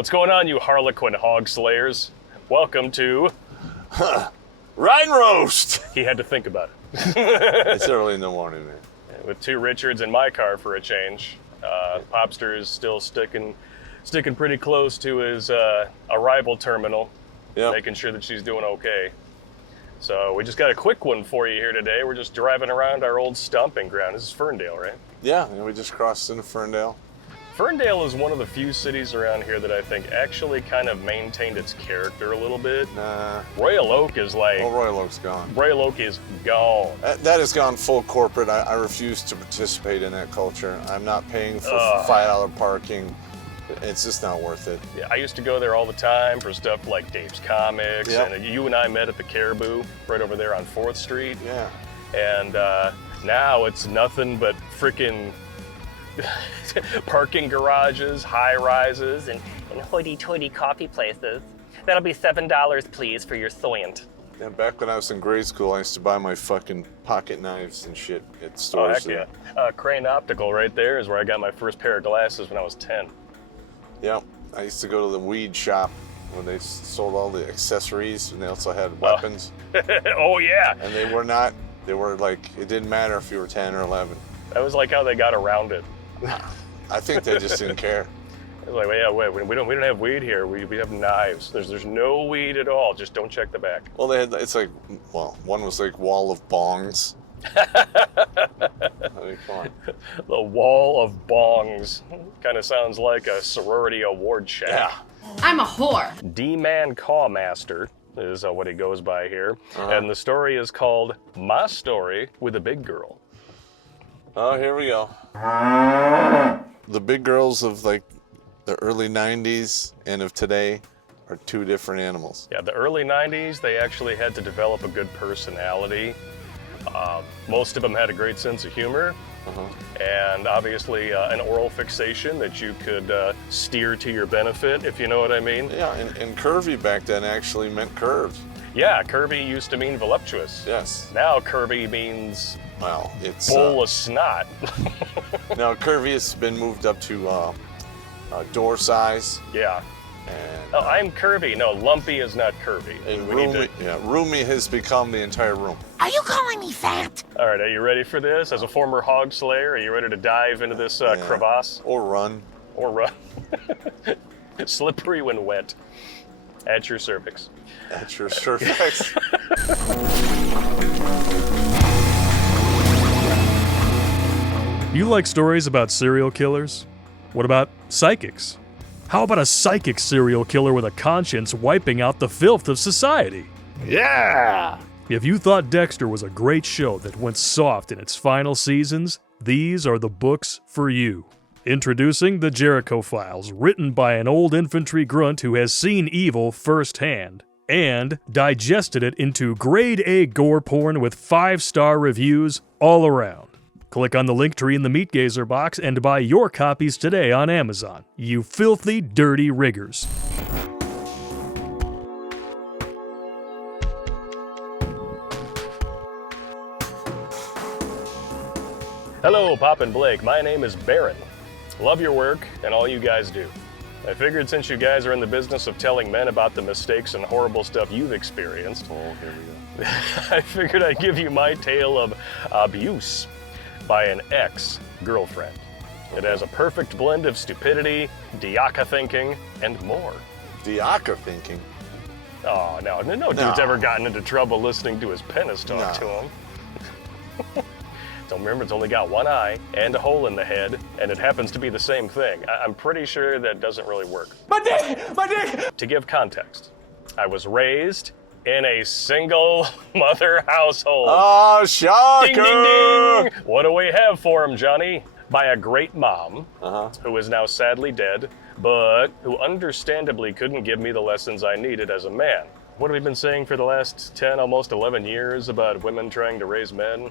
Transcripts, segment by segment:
What's going on, you Harlequin hog slayers? Welcome to... Rhine roast! He had to think about it. It's early in the morning, man. With two Richards in my car for a change. Popster is still sticking pretty close to his arrival terminal, making sure that she's doing okay. So we just got a quick one for you here today. We're just driving around our old stomping ground. This is Ferndale, right? Yeah, and we just crossed into Ferndale. Ferndale is one of the few cities around here that I think actually kind of maintained its character a little bit. Royal Oak is like... Oh, Royal Oak's gone. Royal Oak is gone. That has gone full corporate. I refuse to participate in that culture. I'm not paying for $5 parking. It's just not worth it. Yeah, I used to go there all the time for stuff like Dave's Comics, and you and I met at the Caribou right over there on 4th Street. Yeah. And now it's nothing but freaking parking garages, high-rises, and hoity-toity coffee places. That'll be $7, please, for your soint. Yeah, back when I was in grade school, I used to buy my fucking pocket knives and shit at stores. Oh, heck yeah. Crane Optical right there is where I got my first pair of glasses when I was 10. Yeah, I used to go to the weed shop when they sold all the accessories, and they also had weapons. Oh, yeah. And they were like, it didn't matter if you were 10 or 11. That was like how they got around it. I think they just didn't care. It was like, we don't have weed here. We have knives. There's no weed at all. Just don't check the back. Well, one was like wall of bongs. I mean, come on. The wall of bongs. Kind of sounds like a sorority award shack. Yeah. I'm a whore. D-Man Cawmaster is what he goes by here. And the story is called My Story with a Big Girl. Oh, here we go. The big girls of like the early 90s and of today are two different animals. Yeah, the early 90s, they actually had to develop a good personality. Most of them had a great sense of humor, and obviously an oral fixation that you could steer to your benefit, if you know what I mean. Yeah, and curvy back then actually meant curved. Yeah, curvy used to mean voluptuous. Yes. Now curvy means it's bowl of snot. Now curvy has been moved up to door size. Yeah. And, I'm curvy. No, lumpy is not curvy. And roomy has become the entire room. Are you calling me fat? All right, are you ready for this? As a former hog slayer, are you ready to dive into this crevasse? Or run. Or run. Slippery when wet. At your cervix. At your cervix. You like stories about serial killers? What about psychics? How about a psychic serial killer with a conscience wiping out the filth of society? Yeah! If you thought Dexter was a great show that went soft in its final seasons, these are the books for you. Introducing the Jericho Files, written by an old infantry grunt who has seen evil firsthand, and digested it into grade A gore porn with 5-star reviews all around. Click on the link tree in the Meat Gazer box and buy your copies today on Amazon, you filthy, dirty riggers. Hello, Popp and Blake. My name is Baron. Love your work and all you guys do. I figured since you guys are in the business of telling men about the mistakes and horrible stuff you've experienced, Oh, here we go. I figured I'd give you my tale of abuse by an ex-girlfriend. It has a perfect blend of stupidity, diaka thinking, and more. Diaka thinking? Oh, no dude's ever gotten into trouble listening to his penis talk to him. Don't remember, it's only got one eye and a hole in the head, and it happens to be the same thing. I'm pretty sure that doesn't really work. My dick! My dick! To give context, I was raised in a single mother household. Oh, shocker! Ding, ding, ding! What do we have for him, Johnny? By a great mom, who is now sadly dead, but who understandably couldn't give me the lessons I needed as a man. What have we been saying for the last 10, almost 11 years about women trying to raise men?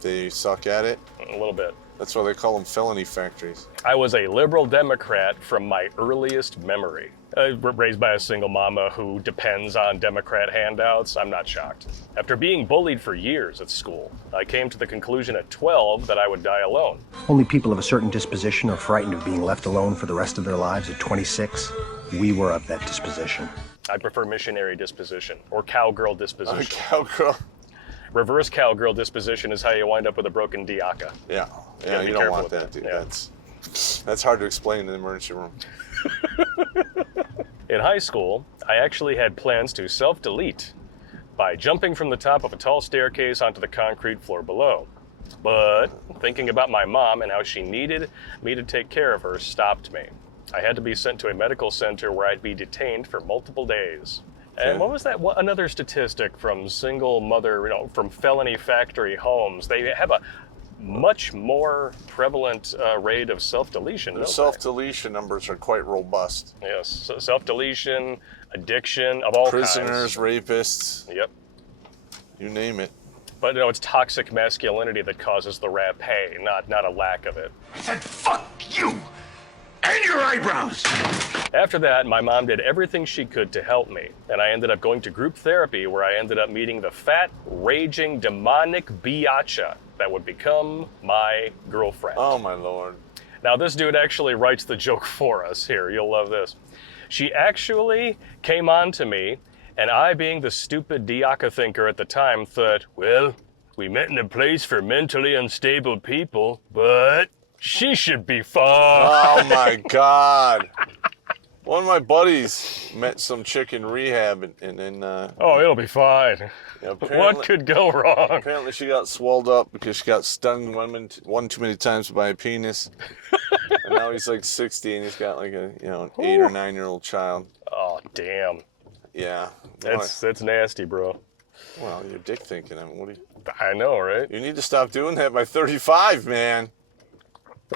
They suck at it? A little bit. That's why they call them felony factories. I was a liberal Democrat from my earliest memory. Raised by a single mama who depends on Democrat handouts, I'm not shocked. After being bullied for years at school, I came to the conclusion at 12 that I would die alone. Only people of a certain disposition are frightened of being left alone for the rest of their lives. At 26, we were of that disposition. I prefer missionary disposition, or cowgirl disposition. Cowgirl. Reverse cowgirl disposition is how you wind up with a broken diaca. Yeah, be you don't careful want with that, that. dude. Yeah. That's hard to explain in the emergency room. In high school, I actually had plans to self-delete by jumping from the top of a tall staircase onto the concrete floor below. But thinking about my mom and how she needed me to take care of her stopped me. I had to be sent to a medical center where I'd be detained for multiple days. And what was that? Another statistic from single mother, from felony factory homes. They have a much more prevalent rate of self-deletion. The self-deletion numbers are quite robust. Yes, self-deletion, addiction of all Prisoners, kinds. rapists. Yep. You name it. But it's toxic masculinity that causes the rapé, not a lack of it. I said, fuck you and your eyebrows. After that, my mom did everything she could to help me, and I ended up going to group therapy where I ended up meeting the fat, raging, demonic biatcha that would become my girlfriend. Oh, my Lord. Now, this dude actually writes the joke for us here. You'll love this. She actually came on to me, and I, being the stupid diaca thinker at the time, thought, well, we met in a place for mentally unstable people, but she should be fine. Oh, my God. One of my buddies met some chick in rehab, and Oh, it'll be fine. What could go wrong? Apparently she got swelled up because she got stung one too many times by a penis. And now he's like 60 and he's got like an 8 or 9-year-old child. Oh, damn. Yeah. That's nasty, bro. Well, you're dick thinking. I mean, what do you... I know, right? You need to stop doing that by 35, man.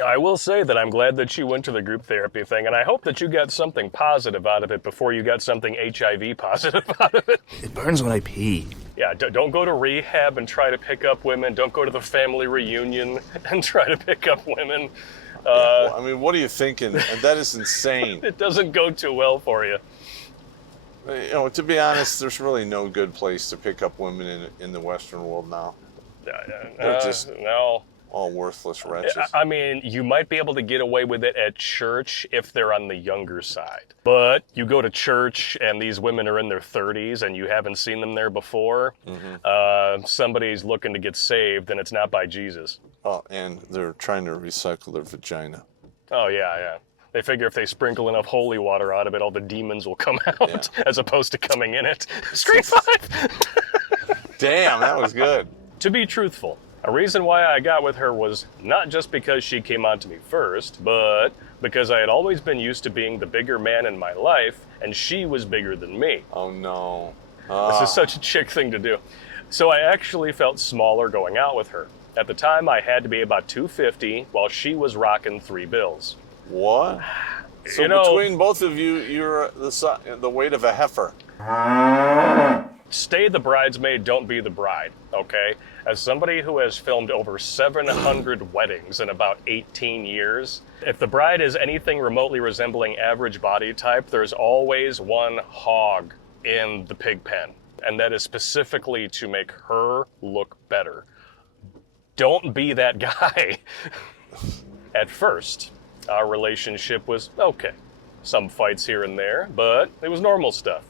I will say that I'm glad that you went to the group therapy thing, and I hope that you got something positive out of it before you got something HIV positive out of it. It burns when I pee. Yeah, don't go to rehab and try to pick up women. Don't go to the family reunion and try to pick up women. Well, I mean, what are you thinking? That is insane. It doesn't go too well for you. To be honest, there's really no good place to pick up women in the Western world now. They're just no. all worthless wretches. I mean, you might be able to get away with it at church if they're on the younger side. But you go to church and these women are in their 30s and you haven't seen them there before, somebody's looking to get saved and it's not by Jesus. Oh, and they're trying to recycle their vagina. Oh, yeah. They figure if they sprinkle enough holy water out of it, all the demons will come out as opposed to coming in it. Screen 5! Damn, that was good. To be truthful, a reason why I got with her was not just because she came on to me first, but because I had always been used to being the bigger man in my life, and she was bigger than me. Oh, no. This is such a chick thing to do. So I actually felt smaller going out with her. At the time, I had to be about 250, while she was rocking 3 bills. What? So between both of you, you're the weight of a heifer. Stay the bridesmaid, don't be the bride, okay? As somebody who has filmed over 700 weddings in about 18 years, if the bride is anything remotely resembling average body type, there's always one hog in the pig pen. And that is specifically to make her look better. Don't be that guy. At first, our relationship was okay. Some fights here and there, but it was normal stuff.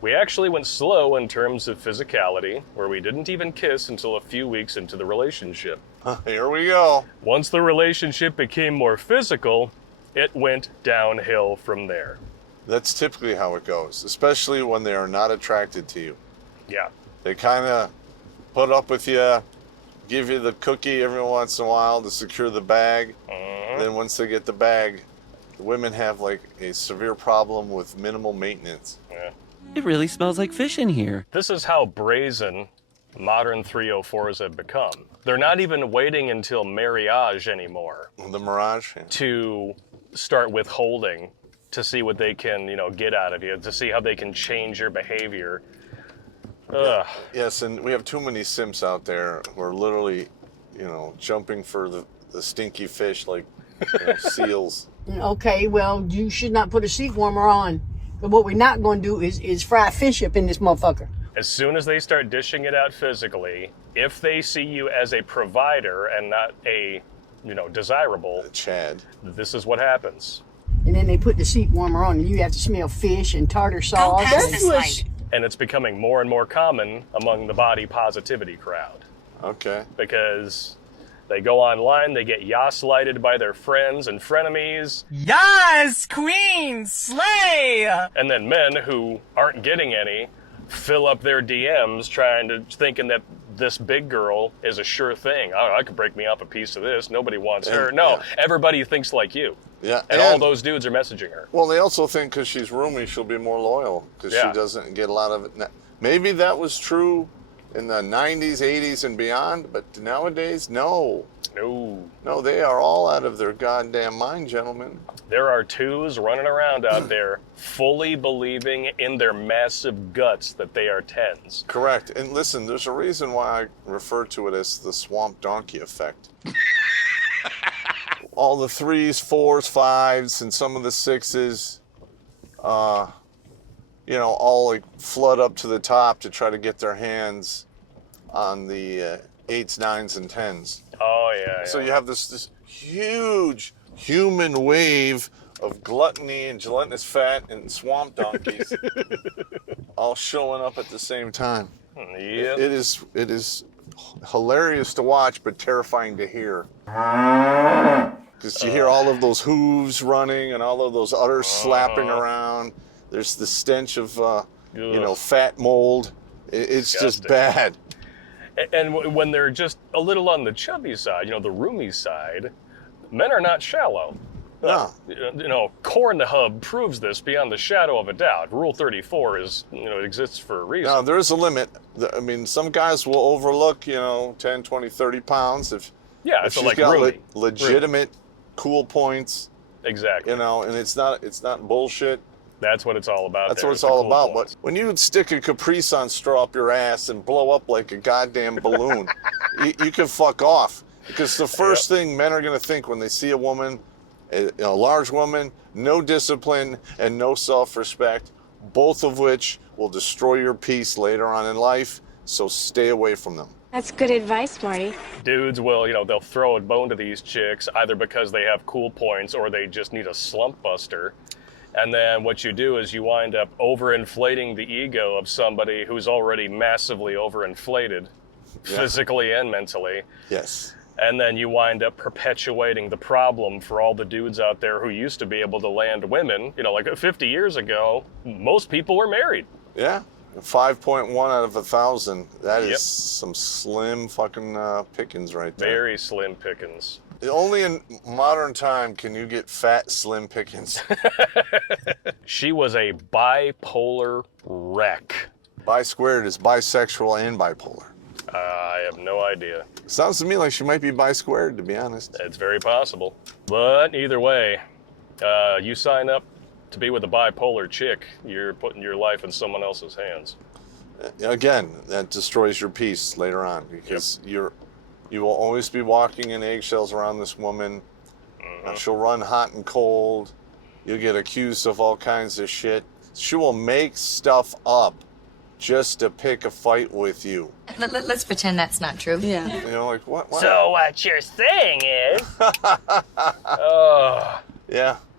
We actually went slow in terms of physicality, where we didn't even kiss until a few weeks into the relationship. Here we go. Once the relationship became more physical, it went downhill from there. That's typically how it goes, especially when they are not attracted to you. Yeah. They kind of put up with you, give you the cookie every once in a while to secure the bag. Then once they get the bag, women have like a severe problem with minimal maintenance. Yeah. It really smells like fish in here. This is how brazen modern 304s have become. They're not even waiting until marriage anymore. The mirage? Yeah. To start withholding, to see what they can, get out of you, to see how they can change your behavior. Ugh. Yes, and we have too many simps out there who are literally, jumping for the the stinky fish like seals. Okay, well, you should not put a seat warmer on. But what we're not going to do is fry fish up in this motherfucker. As soon as they start dishing it out physically, if they see you as a provider and not a, desirable, Chad, this is what happens. And then they put the seat warmer on, and you have to smell fish and tartar sauce. Go past this light. And it's becoming more and more common among the body positivity crowd. okay. Because they go online, they get yas-lighted by their friends and frenemies. Yes, queen, slay! And then men who aren't getting any fill up their DMs thinking that this big girl is a sure thing. I could break me off a piece of this. Nobody wants her. No, everybody thinks like you. Yeah. And all those dudes are messaging her. Well, they also think because she's roomy, she'll be more loyal because she doesn't get a lot of it. Maybe that was true in the 90s, 80s, and beyond, but nowadays, no. No, they are all out of their goddamn mind, gentlemen. There are twos running around out there fully believing in their massive guts that they are tens. Correct. And listen, there's a reason why I refer to it as the swamp donkey effect. All the 3s, 4s, 5s, and some of the 6s, all like flood up to the top to try to get their hands on the 8s, 9s, and 10s. Oh, yeah. So you have this huge human wave of gluttony and gelatinous fat and swamp donkeys all showing up at the same time. Yep. It is hilarious to watch, but terrifying to hear. Because you hear all of those hooves running and all of those udders slapping around. There's the stench of, fat mold. It's just bad. And when they're just a little on the chubby side, the roomy side, men are not shallow. No. Corn the Hub proves this beyond the shadow of a doubt. Rule 34 it exists for a reason. Now, there is a limit. I mean, some guys will overlook, 10, 20, 30 pounds if it's she's like got legitimate cool points. Exactly. And it's not bullshit. That's what it's all about. That's what it's all about. But when you stick a Capri Sun straw up your ass and blow up like a goddamn balloon, you can fuck off. Because the first thing men are going to think when they see a woman, a large woman, no discipline and no self-respect, both of which will destroy your peace later on in life. So stay away from them. That's good advice, Marty. Dudes will, they'll throw a bone to these chicks either because they have cool points or they just need a slump buster. And then what you do is you wind up overinflating the ego of somebody who's already massively overinflated, physically and mentally. Yes. And then you wind up perpetuating the problem for all the dudes out there who used to be able to land women. Like 50 years ago, most people were married. Yeah. 5.1 out of 1,000. That is some slim fucking pickings right there. Very slim pickings. Only in modern time can you get fat, slim pickings. She was a bipolar wreck. Bi squared is bisexual and bipolar. I have no idea. Sounds to me like she might be bi squared, to be honest. It's very possible. But either way, you sign up to be with a bipolar chick, you're putting your life in someone else's hands. Again, that destroys your peace later on because you will always be walking in eggshells around this woman. She'll run hot and cold. You'll get accused of all kinds of shit. She will make stuff up just to pick a fight with you. Let's pretend that's not true. Yeah. Like, what? So what you're saying is...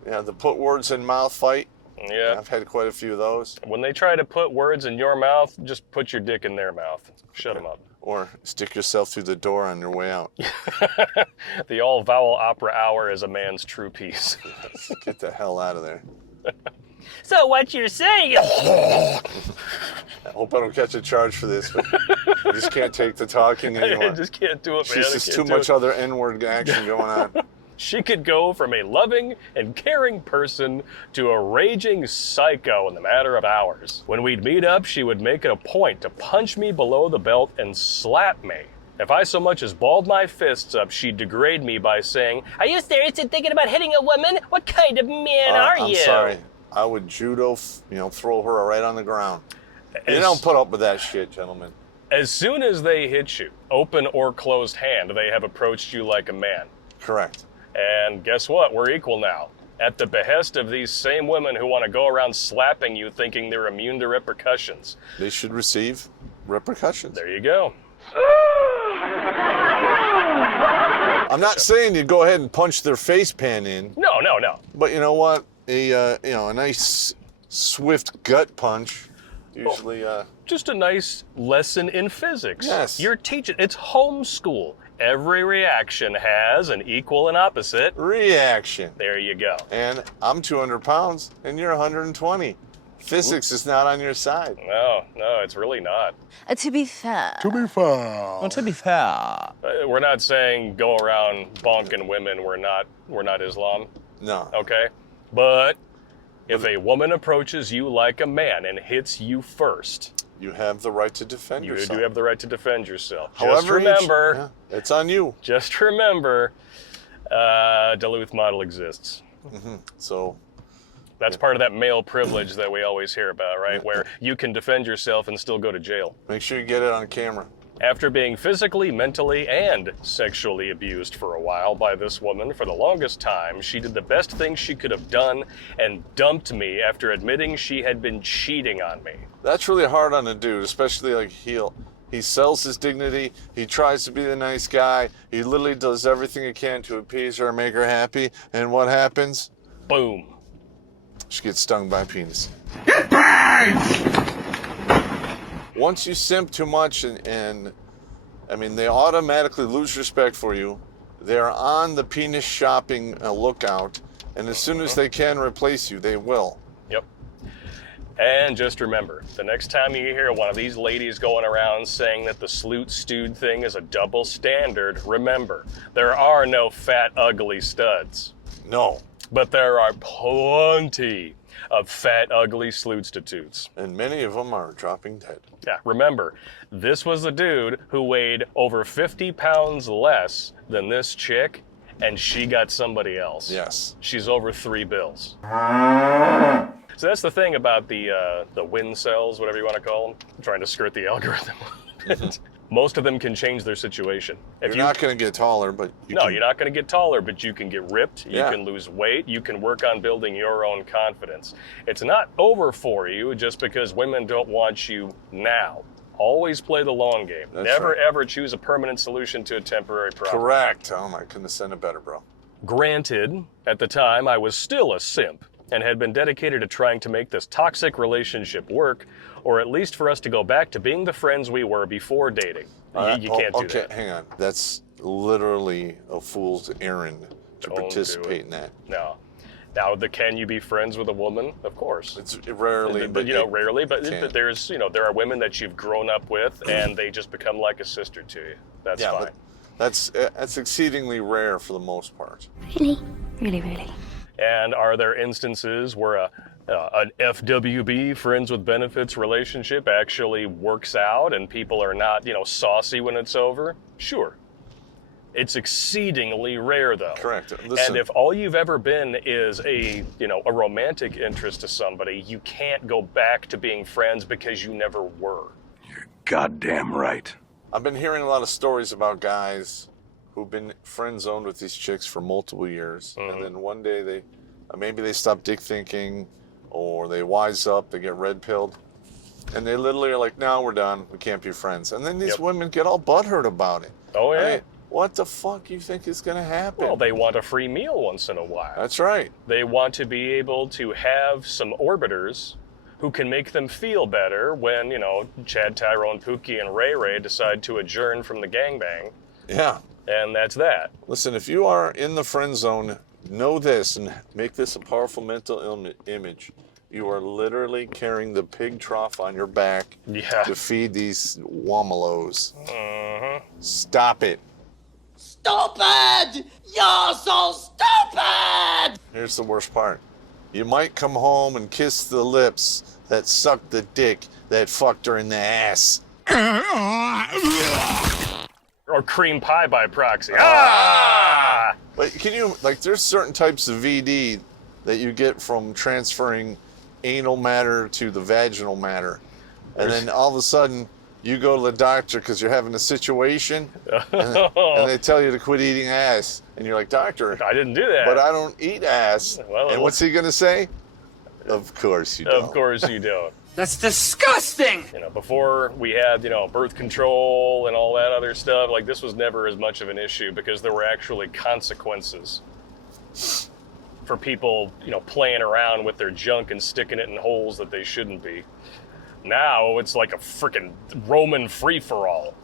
Yeah, the put words in mouth fight. Yeah. I've had quite a few of those. When they try to put words in your mouth, just put your dick in their mouth. Shut them up. Or stick yourself through the door on your way out. The all-vowel opera hour is a man's true peace. Get the hell out of there. So what you're saying is... I hope I don't catch a charge for this, but I just can't take the talking anymore. I just can't do it, man. There's just too much other N-word action going on. She could go from a loving and caring person to a raging psycho in the matter of hours. When we'd meet up, she would make it a point to punch me below the belt and slap me. If I so much as balled my fists up, she'd degrade me by saying, "Are you seriously thinking about hitting a woman? What kind of man are you?" I'm sorry. I would judo, throw her right on the ground. You don't put up with that shit, gentlemen. As soon as they hit you, open or closed hand, they have approached you like a man. Correct. And guess what? We're equal now. At the behest of these same women who want to go around slapping you thinking they're immune to repercussions. They should receive repercussions. There you go. I'm not saying you go ahead and punch their face pan in. No. But you know what? A nice swift gut punch usually Just a nice lesson in physics. Yes. You're teaching. It's homeschool. Every reaction has an equal and opposite reaction. There you go. And I'm 200 pounds and you're 120. Physics is not on your side. No, it's really not. To be fair. Well, to be fair. We're not saying go around bonking women. We're not Islam. No. Okay? But if a woman approaches you like a man and hits you first, you have the right to defend yourself. You do have the right to defend yourself. However, just remember, it's on you. Just remember, Duluth model exists. Mm-hmm. So that's part of that male privilege that we always hear about, right? Where you can defend yourself and still go to jail. Make sure you get it on camera. After being physically, mentally, and sexually abused for a while by this woman for the longest time, she did the best thing she could have done and dumped me after admitting she had been cheating on me. That's really hard on a dude, especially like he sells his dignity. He tries to be the nice guy. He literally does everything he can to appease her, make her happy. And what happens? Boom. She gets stung by a penis. Once you simp too much and I mean, they automatically lose respect for you. They're on the penis shopping lookout. And as soon as they can replace you, they will. Yep. And just remember, the next time you hear one of these ladies going around saying that the sloot stewed thing is a double standard, remember, there are no fat, ugly studs. No. But there are plenty of fat, ugly slootstitutes. And many of them are dropping dead. Yeah, remember, this was a dude who weighed over 50 pounds less than this chick, and she got somebody else. Yes. She's over $3 bills. So that's the thing about the win cells, whatever you want to call them. I'm trying to skirt the algorithm. Most of them can change their situation. You're not going to get taller, but you're not going to get taller, but you can get ripped. You can lose weight. You can work on building your own confidence. It's not over for you just because women don't want you now. Always play the long game. Never, ever choose a permanent solution to a temporary problem. Correct. Oh, my, couldn't have said it better, bro. Granted, at the time, I was still a simp and had been dedicated to trying to make this toxic relationship work, or at least for us to go back to being the friends we were before dating. You can't do that. Okay, hang on. That's literally a fool's errand to participate in that. No. Now, can you be friends with a woman? Of course. It's rarely, but rarely. But there's, there are women that you've grown up with, and they just become like a sister to you. That's fine. That's exceedingly rare for the most part. Really? Really? And are there instances where an FWB, friends with benefits relationship, actually works out and people are not, saucy when it's over? Sure. It's exceedingly rare, though. Correct. Listen. And if all you've ever been is a romantic interest to somebody, you can't go back to being friends because you never were. You're goddamn right. I've been hearing a lot of stories about guys who've been friend zoned with these chicks for multiple years, and then one day maybe they stop dick thinking, or they wise up, they get red pilled, and they literally are like, "No, we're done. We can't be friends." And then these women get all butthurt about it. Oh yeah. Hey, what the fuck you think is gonna happen? Well, they want a free meal once in a while. That's right. They want to be able to have some orbiters who can make them feel better when, Chad, Tyrone, Pookie, and Ray Ray decide to adjourn from the gangbang. Yeah. And that's that. Listen, if you are in the friend zone, know this and make this a powerful mental image. You are literally carrying the pig trough on your back to feed these womalos. Stop it. Stupid! You're so stupid! Here's the worst part. You might come home and kiss the lips that sucked the dick that fucked her in the ass. Or cream pie by proxy. Ah! But there's certain types of VD that you get from transferring anal matter to the vaginal matter. And then all of a sudden, you go to the doctor because you're having a situation, and they tell you to quit eating ass. And you're like, doctor, I didn't do that. But I don't eat ass. Well, and what's he going to say? Of course you don't. Of course you don't. That's disgusting! Before we had, birth control and all that other stuff, like, this was never as much of an issue because there were actually consequences for people, playing around with their junk and sticking it in holes that they shouldn't be. Now it's like a freaking Roman free-for-all.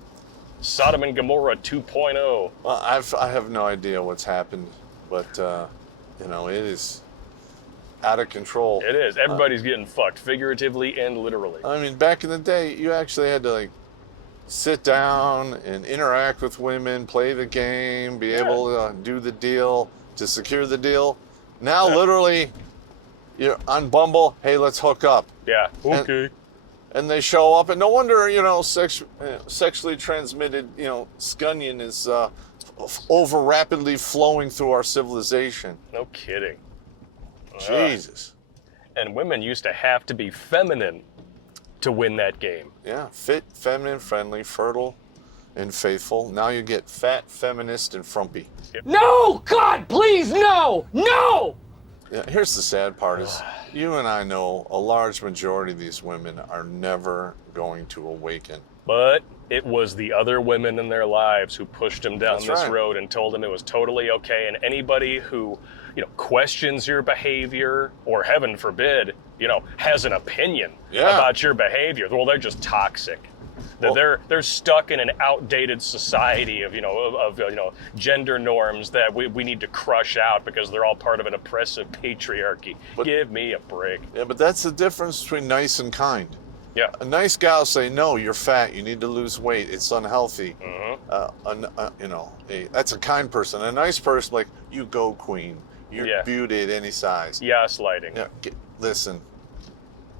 Sodom and Gomorrah 2.0. Well, I have no idea what's happened, but, it is out of control. It is. Everybody's getting fucked, figuratively and literally. I mean, back in the day, you actually had to, sit down and interact with women, play the game, be able to do the deal, to secure the deal. Now, literally, you're on Bumble, hey, let's hook up. Yeah, okay. And they show up, and no wonder, sexually transmitted, scunion is over rapidly flowing through our civilization. No kidding. Jesus. And women used to have to be feminine to win that game. Yeah, fit, feminine, friendly, fertile, and faithful. Now you get fat, feminist, and frumpy. Yep. No! God, please, no! No! Yeah, here's the sad part is, you and I know a large majority of these women are never going to awaken. But it was the other women in their lives who pushed them down this right. road and told them it was totally okay. And anybody who, questions your behavior or, heaven forbid, has an opinion about your behavior, well, they're just toxic. Well, they're stuck in an outdated society of gender norms that we need to crush out because they're all part of an oppressive patriarchy. Give me a break. Yeah, but that's the difference between nice and kind. Yeah. A nice guy will say, no, you're fat, you need to lose weight, it's unhealthy. That's a kind person. A nice person, like, you go, queen. You're beauty at any size. Yeah, sliding. Yeah, listen.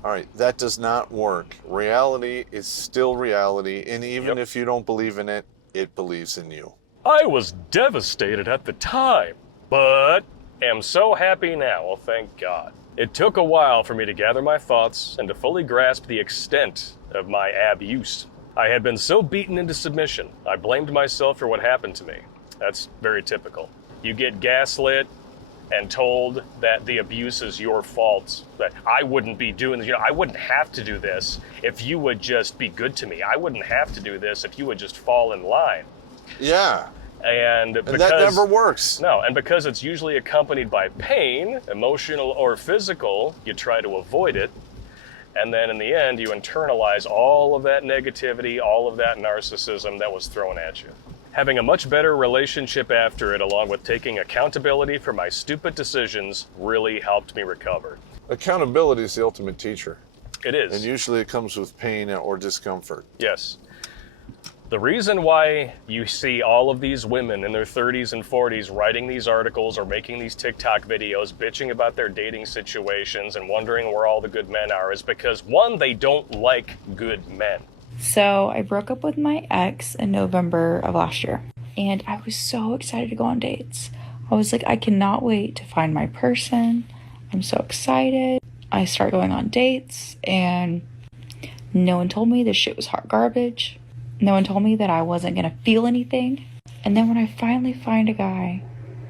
All right, that does not work. Reality is still reality, and even if you don't believe in it, it believes in you. I was devastated at the time, but am so happy now, well, thank God. It took a while for me to gather my thoughts and to fully grasp the extent of my abuse. I had been so beaten into submission, I blamed myself for what happened to me. That's very typical. You get gaslit and told that the abuse is your fault, that I wouldn't be doing this, I wouldn't have to do this if you would just be good to me. I wouldn't have to do this if you would just fall in line. Yeah. And that never works. No, and because it's usually accompanied by pain, emotional or physical, you try to avoid it. And then in the end, you internalize all of that negativity, all of that narcissism that was thrown at you. Having a much better relationship after it, along with taking accountability for my stupid decisions, really helped me recover. Accountability is the ultimate teacher. It is. And usually it comes with pain or discomfort. Yes. The reason why you see all of these women in their 30s and 40s writing these articles or making these TikTok videos, bitching about their dating situations and wondering where all the good men are is because, one, they don't like good men. So I broke up with my ex in November of last year, and I was so excited to go on dates. I was like, I cannot wait to find my person. I'm so excited. I started going on dates, and no one told me this shit was hot garbage. No one told me that I wasn't going to feel anything. And then when I finally find a guy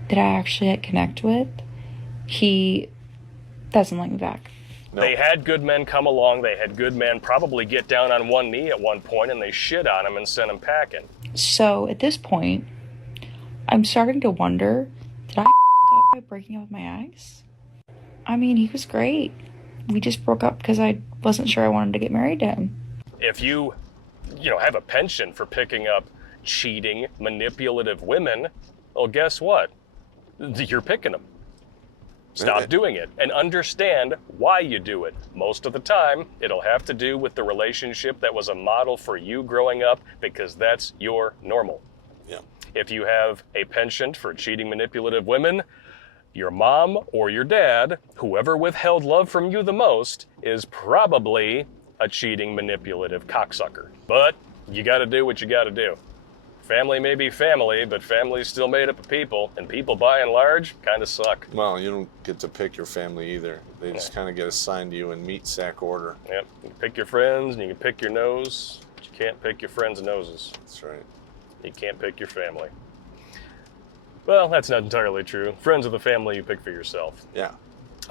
that I actually connect with, he doesn't like me back. No. They had good men come along. They had good men probably get down on one knee at one point, and they shit on him and sent him packing. So at this point, I'm starting to wonder, did I up by breaking up with my ex? I mean, he was great. We just broke up because I wasn't sure I wanted to get married to him. If you have a penchant for picking up cheating, manipulative women, well, guess what? You're picking them. Stop doing it and understand why you do it. Most of the time, it'll have to do with the relationship that was a model for you growing up because that's your normal. Yeah. If you have a penchant for cheating, manipulative women, your mom or your dad, whoever withheld love from you the most, is probably a cheating, manipulative cocksucker. But you gotta do what you gotta do. Family may be family, but family's still made up of people, and people by and large kind of suck. Well, you don't get to pick your family either. They just kind of get assigned to you in meat sack order. Yep. You can pick your friends, and you can pick your nose. But you can't pick your friends' noses. That's right. You can't pick your family. Well, that's not entirely true. Friends of the family you pick for yourself. Yeah.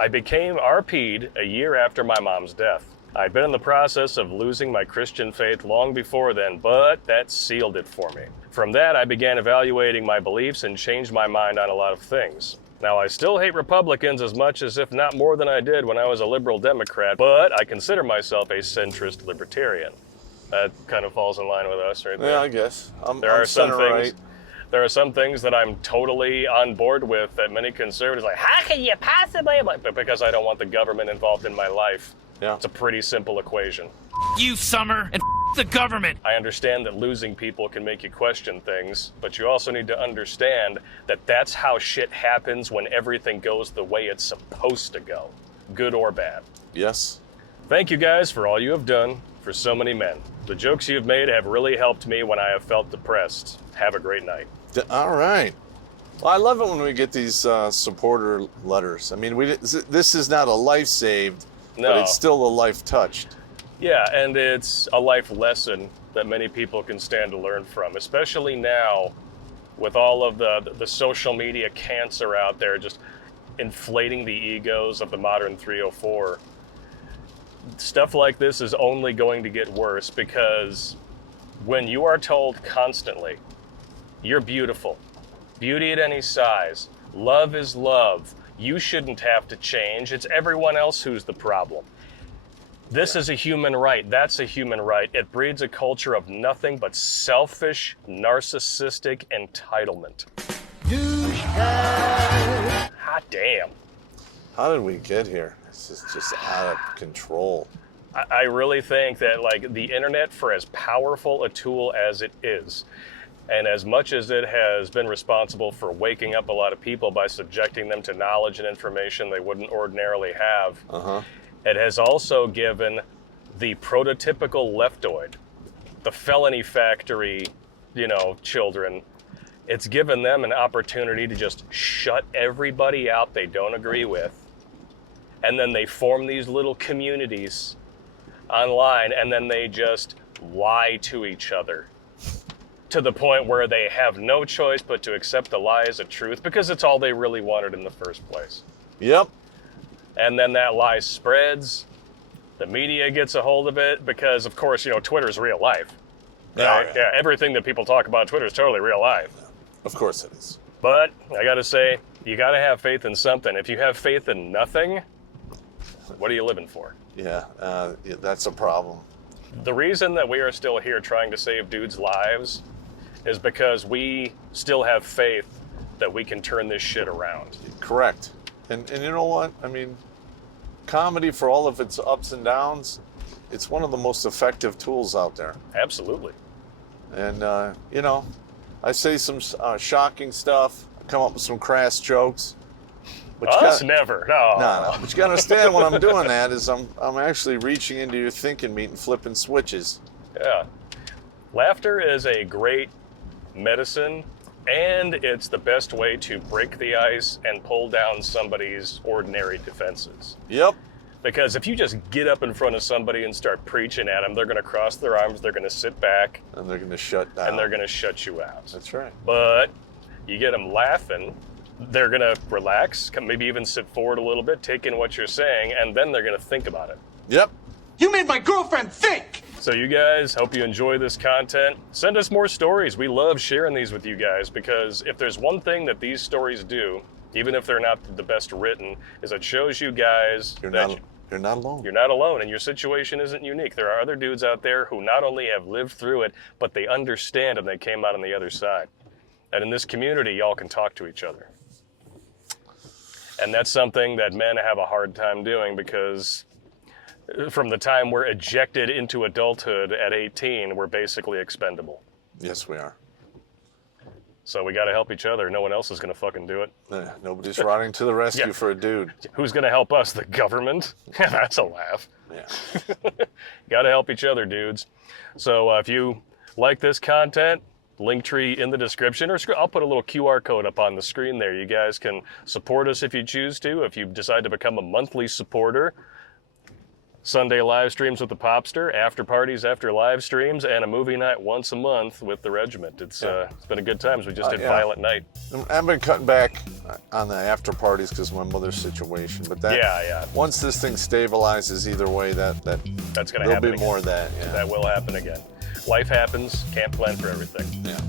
I became RP'd a year after my mom's death. I'd been in the process of losing my Christian faith long before then, but that sealed it for me. From that, I began evaluating my beliefs and changed my mind on a lot of things. Now, I still hate Republicans as much as, if not more than I did when I was a liberal Democrat, but I consider myself a centrist libertarian. That kind of falls in line with us right there. Yeah, I guess. There are some things that I'm totally on board with that many conservatives are like, how can you possibly? But because I don't want the government involved in my life. Yeah. It's a pretty simple equation. You, Summer, and the government. I understand that losing people can make you question things, but you also need to understand that that's how shit happens when everything goes the way it's supposed to go, good or bad. Yes. Thank you guys for all you have done for so many men. The jokes you've made have really helped me when I have felt depressed. Have a great night. All right. Well, I love it when we get these supporter letters. I mean, this is not a life saved, No. but it's still a life touched. Yeah, and it's a life lesson that many people can stand to learn from, especially now with all of the social media cancer out there just inflating the egos of the modern 304. Stuff like this is only going to get worse because when you are told constantly, you're beautiful, beauty at any size, love is love, you shouldn't have to change, it's everyone else who's the problem. This is a human right, that's a human right. It breeds a culture of nothing but selfish, narcissistic entitlement. Hot damn. How did we get here? This is just out of control. I really think that, like, the internet, for as powerful a tool as it is, and as much as it has been responsible for waking up a lot of people by subjecting them to knowledge and information they wouldn't ordinarily have, it has also given the prototypical leftoid, the felony factory, children, it's given them an opportunity to just shut everybody out they don't agree with. And then they form these little communities online, and then they just lie to each other to the point where they have no choice but to accept the lie as a truth because it's all they really wanted in the first place. Yep. And then that lie spreads. The media gets a hold of it because, of course, Twitter's real life. Right? Yeah, everything that people talk about on Twitter is totally real life. Of course it is. But I got to say, you got to have faith in something. If you have faith in nothing, what are you living for? Yeah, that's a problem. The reason that we are still here trying to save dudes' lives is because we still have faith that we can turn this shit around. Correct. And you know what? I mean, comedy, for all of its ups and downs, it's one of the most effective tools out there. Absolutely. And, I say some shocking stuff, come up with some crass jokes. Us never. No. But you gotta understand when I'm doing that is I'm actually reaching into your thinking meat and flipping switches. Yeah. Laughter is a great medicine, and it's the best way to break the ice and pull down somebody's ordinary defenses. Yep. Because if you just get up in front of somebody and start preaching at them, they're going to cross their arms, they're going to sit back. And they're going to shut down. And they're going to shut you out. That's right. But you get them laughing, they're going to relax, maybe even sit forward a little bit, take in what you're saying, and then they're going to think about it. Yep. You made my girlfriend think! So you guys, hope you enjoy this content. Send us more stories. We love sharing these with you guys because if there's one thing that these stories do, even if they're not the best written, is it shows you guys you're not alone. You're not alone, and your situation isn't unique. There are other dudes out there who not only have lived through it, but they understand and they came out on the other side. And in this community, y'all can talk to each other. And that's something that men have a hard time doing because from the time we're ejected into adulthood at 18, we're basically expendable. Yes, we are. So we got to help each other. No one else is going to fucking do it. Nobody's running to the rescue for a dude. Who's going to help us? The government? That's a laugh. Yeah. Got to help each other, dudes. So if you like this content, link tree in the description, or I'll put a little QR code up on the screen there. You guys can support us if you choose to. If you decide to become a monthly supporter, Sunday live streams with the Popster, after parties after live streams, and a movie night once a month with the regiment. It's been a good time. We just did Violent Night. I've been cutting back on the after parties because of my mother's situation. But that once this thing stabilizes, either way, that's going to happen. There'll be more of that. Yeah. That will happen again. Life happens. Can't plan for everything. Yeah.